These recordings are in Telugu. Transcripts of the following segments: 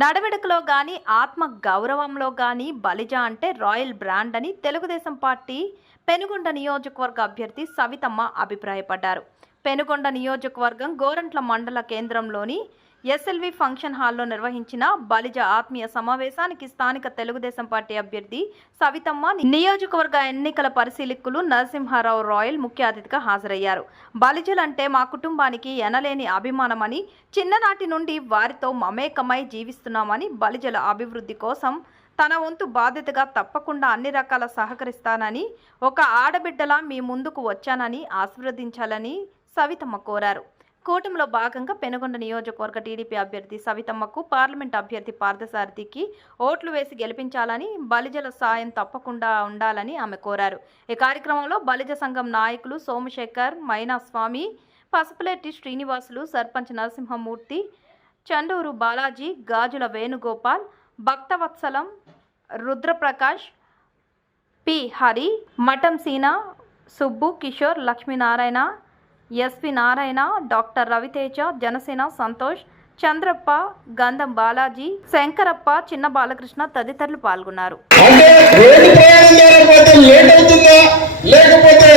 నడవడికలో గాని ఆత్మ గౌరవంలో గాని బలిజ అంటే రాయల్ బ్రాండ్ అని తెలుగుదేశం పార్టీ పెనుగొండ నియోజకవర్గ అభ్యర్థి సవితమ్మ అభిప్రాయపడ్డారు. పెనుగొండ నియోజకవర్గం గోరంట్ల మండల కేంద్రంలోని ఎస్ఎల్వి ఫంక్షన్ హాల్లో నిర్వహించిన బలిజ ఆత్మీయ సమావేశానికి స్థానిక తెలుగుదేశం పార్టీ అభ్యర్థి సవితమ్మ, నియోజకవర్గ ఎన్నికల పరిశీలకులు నరసింహారావు రాయల్ ముఖ్య అతిథిగా హాజరయ్యారు. బలిజలంటే మా కుటుంబానికి ఎనలేని అభిమానమని, చిన్ననాటి నుండి వారితో మమేకమై జీవిస్తున్నామని, బలిజల అభివృద్ధి కోసం తన వంతు బాధ్యతగా తప్పకుండా అన్ని రకాల సహకరిస్తానని, ఒక ఆడబిడ్డలా మీ ముందుకు వచ్చానని ఆశీర్వదించాలని సవితమ్మ కోరారు. కూటమిలో భాగంగా పెనుగొండ నియోజకవర్గ టీడీపీ అభ్యర్థి సవితమ్మకు పార్లమెంట్ అభ్యర్థి పార్థసారథికి ఓట్లు వేసి గెలిపించాలని, బలిజల సాయం తప్పకుండా ఉండాలని ఆమె కోరారు. ఈ కార్యక్రమంలో బలిజ సంఘం నాయకులు సోమశేఖర్, మైనాస్వామి, పసుపులేటి శ్రీనివాసులు, సర్పంచ్ నరసింహమూర్తి, చండూరు బాలాజీ, గాజుల వేణుగోపాల్, భక్తవత్సలం, రుద్రప్రకాష్, పి హరి, మఠం సీనా, సుబ్బు, కిషోర్, లక్ష్మీనారాయణ, ఎస్వి నారాయణ, డాక్టర్ రవితేజ, జనసేన సంతోష్, చంద్రప్ప, గంధం బాలాజీ, శంకరప్ప, చిన్న బాలకృష్ణ తదితరులు పాల్గొన్నారు. లేకపోతే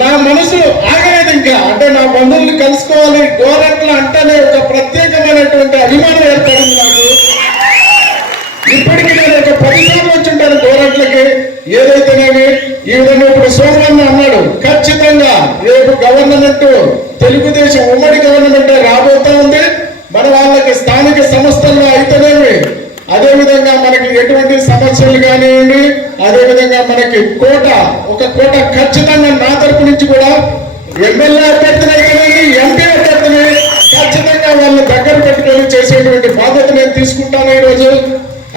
నా మనసు ఆగలేదు. ఇంకా అంటే నా బంధువుల్ని కలుసుకోవాలి, గోరంట్ల అంటేనే ఒక ప్రత్యేకమైనటువంటి అభిమానం ఏర్పడింది నాకు. ఇప్పటికీ నేను ఒక 10 సార్లు వచ్చింటాను గోరంట్లకి. ఏదైతేనేమి ఈ విధంగా ఇప్పుడు సోమవారం అన్నాడు, ఖచ్చితంగా రేపు గవర్నమెంట్ తెలుగుదేశం ఉమ్మడి గవర్నమెంట్ రాబోతా ఉంది. మన వాళ్ళకి స్థానిక సంస్థల్లో అయితేనేమి, అదేవిధంగా మనకి ఎటువంటి సమస్యలు కానివ్వండి, అదేవిధంగా మనకి ఒక కోట ఖచ్చితంగా నా తరపు నుంచి కూడా ఎమ్మెల్యే అభ్యర్థిని అయితేనేమి, ఎంపీ అభ్యర్థిని ఖచ్చితంగా వాళ్ళని దగ్గర పెట్టుకొని చేసేటువంటి బాధ్యత నేను తీసుకుంటాను ఈరోజు.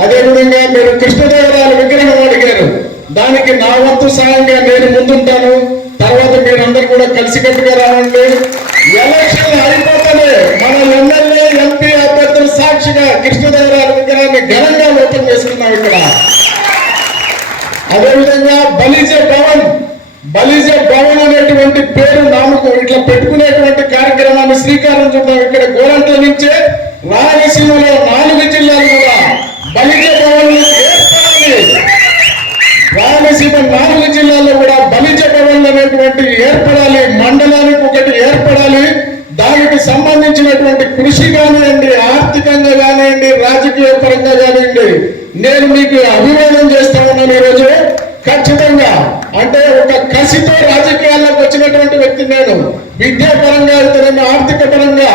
అదేవిధంగా మీరు కృష్ణదేవరాయల విగ్రహం అడిగారు, దానికి నా వంతు సాయంగా నేను ముందుంటాను. తర్వాత మీరందరూ కూడా కలిసికట్టుగా రావండి. ఎలక్షన్లు అయిపోతానే మన ఎమ్మెల్యే, ఎంపీ అభ్యర్థుల సాక్షిగా కృష్ణదేవరాయల విగ్రహాన్ని ఘనంగా ఓపెన్ చేసుకున్నాం ఇక్కడ. అదేవిధంగా బలిజ భవన్ అనేటువంటి పేరు నామకు ఇట్లా పెట్టుకునేటువంటి కార్యక్రమాన్ని శ్రీకారం చుట్టాం. ఇక్కడ గోరంట్ల నుంచే రాయలసీమలో 4 జిల్లాలు కూడా బలిజ భవన్ ఏర్పడాలి. రాయలసీమ 4 జిల్లాల్లో కూడా బలిజ భవన్ అనేటువంటి ఏర్పడాలి, మండలానికి ఒకటి ఏర్పడాలి. దానికి సంబంధించినటువంటి కృషి కానివ్వండి, ఆర్థికంగా కానివ్వండి, రాజకీయ పరంగా కానివ్వండి, నేను మీకు అభివాదం చేస్తా ఉన్నాను ఈరోజు. ఖచ్చితంగా అంటే ఒక కసితో రాజకీయాల్లోకి వచ్చినటువంటి వ్యక్తి నేను. విద్యాపరంగా అయితేనేమో, ఆర్థిక పరంగా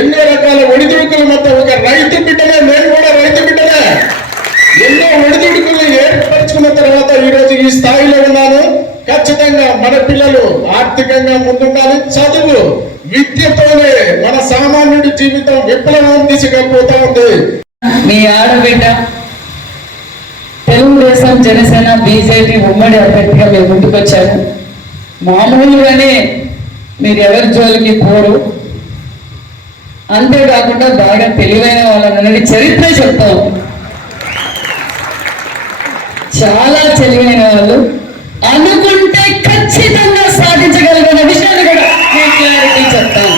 ఎన్నో రకాల ఒడిదుడుకుల మధ్య ఒక రైతు బిడ్డనే, నేను కూడా రైతు బిడ్డనే. ఎన్నో ఒడిదుడుకుల్ని ఏర్పరచుకున్న తర్వాత ఈరోజు ఈ స్థాయిలో ఉన్నాను. ఖచ్చితంగా మన పిల్లలు ఆర్థికంగా ముందుండాలి. చదువు, విద్యతోనే మన సామాన్యుడి జీవితం విప్లవం దిశగా పోతా ఉంది. మీ ఆడబిడ్డ తెలుగుదేశం, జనసేన, బీజేపీ ఉమ్మడి అభ్యర్థిగా మీరు ముందుకొచ్చారు. మామూలుగానే మీరు ఎవరి జోలికి పోరు, అంతేకాకుండా బాగా తెలివైన వాళ్ళని చరిత్ర చెప్తాం. చాలా తెలివైన వాళ్ళు, అనుకుంటే ఖచ్చితంగా సాధించగలిగిన విషయాన్ని కూడా నేను క్లారిటీ చెప్తాను.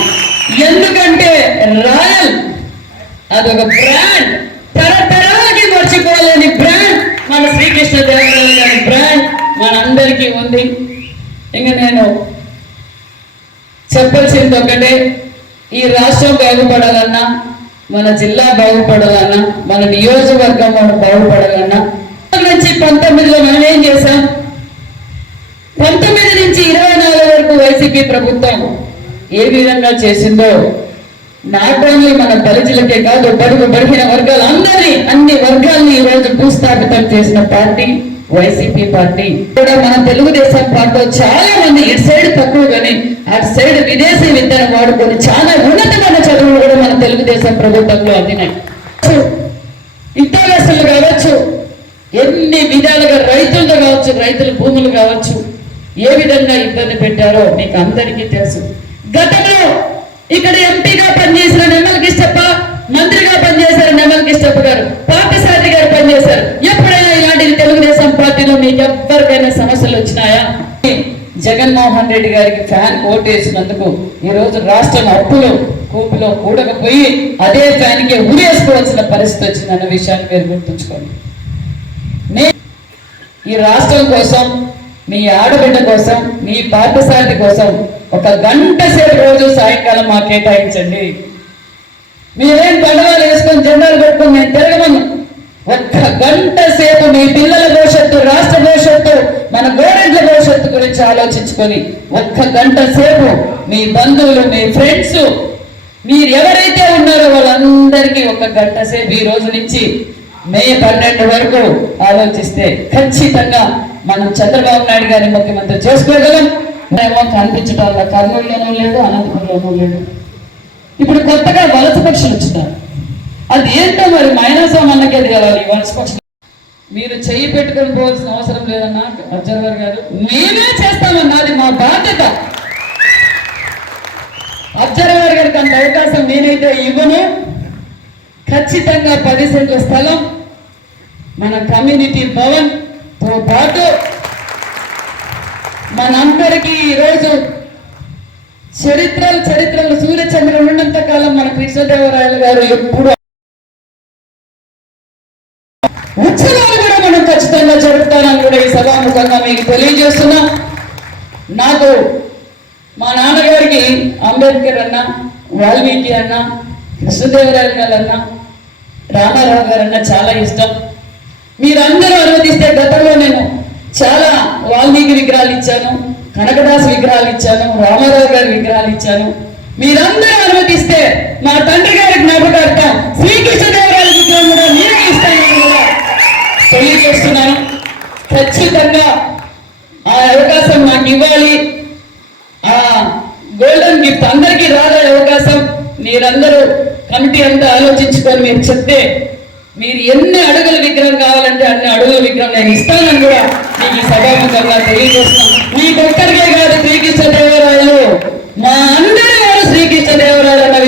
ఎందుకంటే రాయల్ అదొక బ్రాండ్, తరతరాలకి మర్చిపోలేని బ్రాండ్. మన శ్రీకృష్ణదేవరాయల గారి బ్రాండ్ మనందరికీ ఉంది. ఇంకా నేను చెప్పాల్సింది ఒకటే, ఈ రాష్ట్రం బాగుపడాలన్నా, మన జిల్లా బాగుపడాలన్నా, మన నియోజకవర్గం బాగుపడాలన్నా, నుంచి 19లో మనం ఏం చేశాం? 19 నుంచి 24 వరకు వైసీపీ ప్రభుత్వం ఏ విధంగా చేసిందో, నాట్ ఓన్లీ మన బలిజలకే కాదు, బలహీన వర్గాలు అన్ని వర్గాల్ని ఈ రోజు భూస్థాపితం చేసిన పార్టీ వైసీపీ పార్టీ. కూడా మన తెలుగుదేశం పార్టీలో చాలా మంది ఇటు సైడ్ తక్కువ కానీ అటు సైడ్ విదేశీ విద్యను వాడుకొని చాలా ఉన్నతమైన చదువులు కూడా మన తెలుగుదేశం ప్రభుత్వంలో అందినాయి. విద్యావేత్తలు కావచ్చు, ఎన్ని విధాలుగా రైతులతో కావచ్చు, రైతుల భూములు కావచ్చు, ఏ విధంగా ఇబ్బంది పెట్టారో మీకు అందరికీ తెలుసు. గతంలో ఇక్కడ ఎంపీగా పనిచేసిన నెమ్మల కిష్టప్ప, మంత్రిగా పనిచేశారు నెమ్మల కిష్టప్ప గారు, పార్థసారథి గారు పనిచేశారు. ఎప్పుడైనా ఇలాంటి తెలుగుదేశం పార్టీలో మీకు ఎవరికైనా సమస్యలు వచ్చినాయా? జగన్మోహన్ రెడ్డి గారికి ఫ్యాన్ ఓటు వేసినందుకు ఈ రోజు రాష్ట్రం అప్పులు కూపులో కూడకపోయి అదే ఫ్యాన్కి ఊరేసుకోవాల్సిన పరిస్థితి వచ్చిందన్న విషయాన్ని మీరు గుర్తుంచుకోండి. ఈ రాష్ట్రం కోసం, మీ ఆడబిడ్డ కోసం, మీ పాఠశాల కోసం ఒక గంట సేపు రోజు సాయంకాలం మాకు కేటాయించండి. మీరేం పండుగలు వేసుకొని జెండాలు పెట్టుకొని నేను తిరగమను. ఒక్క గంట సేపు మీ పిల్లల భవిష్యత్తు, రాష్ట్ర భవిష్యత్తు, మన గోరెంట్ల భవిష్యత్తు గురించి ఆలోచించుకొని ఒక్క గంట సేపు మీ బంధువులు, మీ ఫ్రెండ్స్, మీరు ఎవరైతే ఉన్నారో వాళ్ళందరికీ ఒక గంట సేపు ఈ రోజు నుంచి మే 12 వరకు ఆలోచిస్తే ఖచ్చితంగా మనం చంద్రబాబు నాయుడు గారిని ముఖ్యమంత్రి చేసుకోగలం. ఏమో కనిపించడం వల్ల కర్నూలులోనూ లేదు, అనంతపురంలోనూ లేదు. ఇప్పుడు కొత్తగా వలస పక్షులు వచ్చినారు. అది ఏంటో మరి మైనాసం అన్నకే తెలియాలి. వలస పక్షులు మీరు చెయ్యి పెట్టుకొని పోవాల్సిన అవసరం లేదన్నా అబ్జర్వర్ గారు, మేమే చేస్తామన్నది మా బాధ్యత. అబ్జర్వర్ గారికి అంత అవకాశం నేనైతే ఇవ్వను. ఖచ్చితంగా 10 సెంట్ల స్థలం మన కమ్యూనిటీ భవన్ తో పాటు మనందరికీ ఈరోజు చరిత్రలు సూర్యచంద్రులు ఉన్నంత కాలం మన కృష్ణదేవరాయలు గారు ఎప్పుడు ఉత్సవాలు కూడా మనం ఖచ్చితంగా జరుపుతానని కూడా ఈ సభాముఖంగా మీకు తెలియజేస్తున్నా. నాకు మా నాన్నగారికి అంబేద్కర్ అన్న, వాల్మీకి అన్న, కృష్ణదేవరాయలు గారు అన్న, రామారావు గారు అన్న చాలా ఇష్టం. మీరందరూ అనుమతిస్తే గతంలో నేను చాలా వాల్మీకి విగ్రహాలు ఇచ్చాను, కనకదాస్ విగ్రహాలు ఇచ్చాను, రామారావు గారి విగ్రహాలు ఇచ్చాను. మీరందరూ అనుమతిస్తే మా తండ్రి గారి జ్ఞాపకార్థం శ్రీకృష్ణదేవరాయల విగ్రహం కూడా మీరే ఇస్తానని కూడా తెలియజేస్తున్నాను. ఖచ్చితంగా ఆ అవకాశం నాకు ఇవ్వాలి. ఆ గోల్డెన్ గిఫ్ట్ అందరికీ రాలే అవకాశం. మీరందరూ కమిటీ అంతా ఆలోచించుకొని మీరు చెప్తే మీరు ఎన్ని అడుగుల విగ్రహం కావాలంటే అన్ని అడుగుల విగ్రహం నేను ఇస్తానని కూడా మీకు ఈ సభాముఖంగా తెలియజేస్తున్నాను. మీకొక్కరికి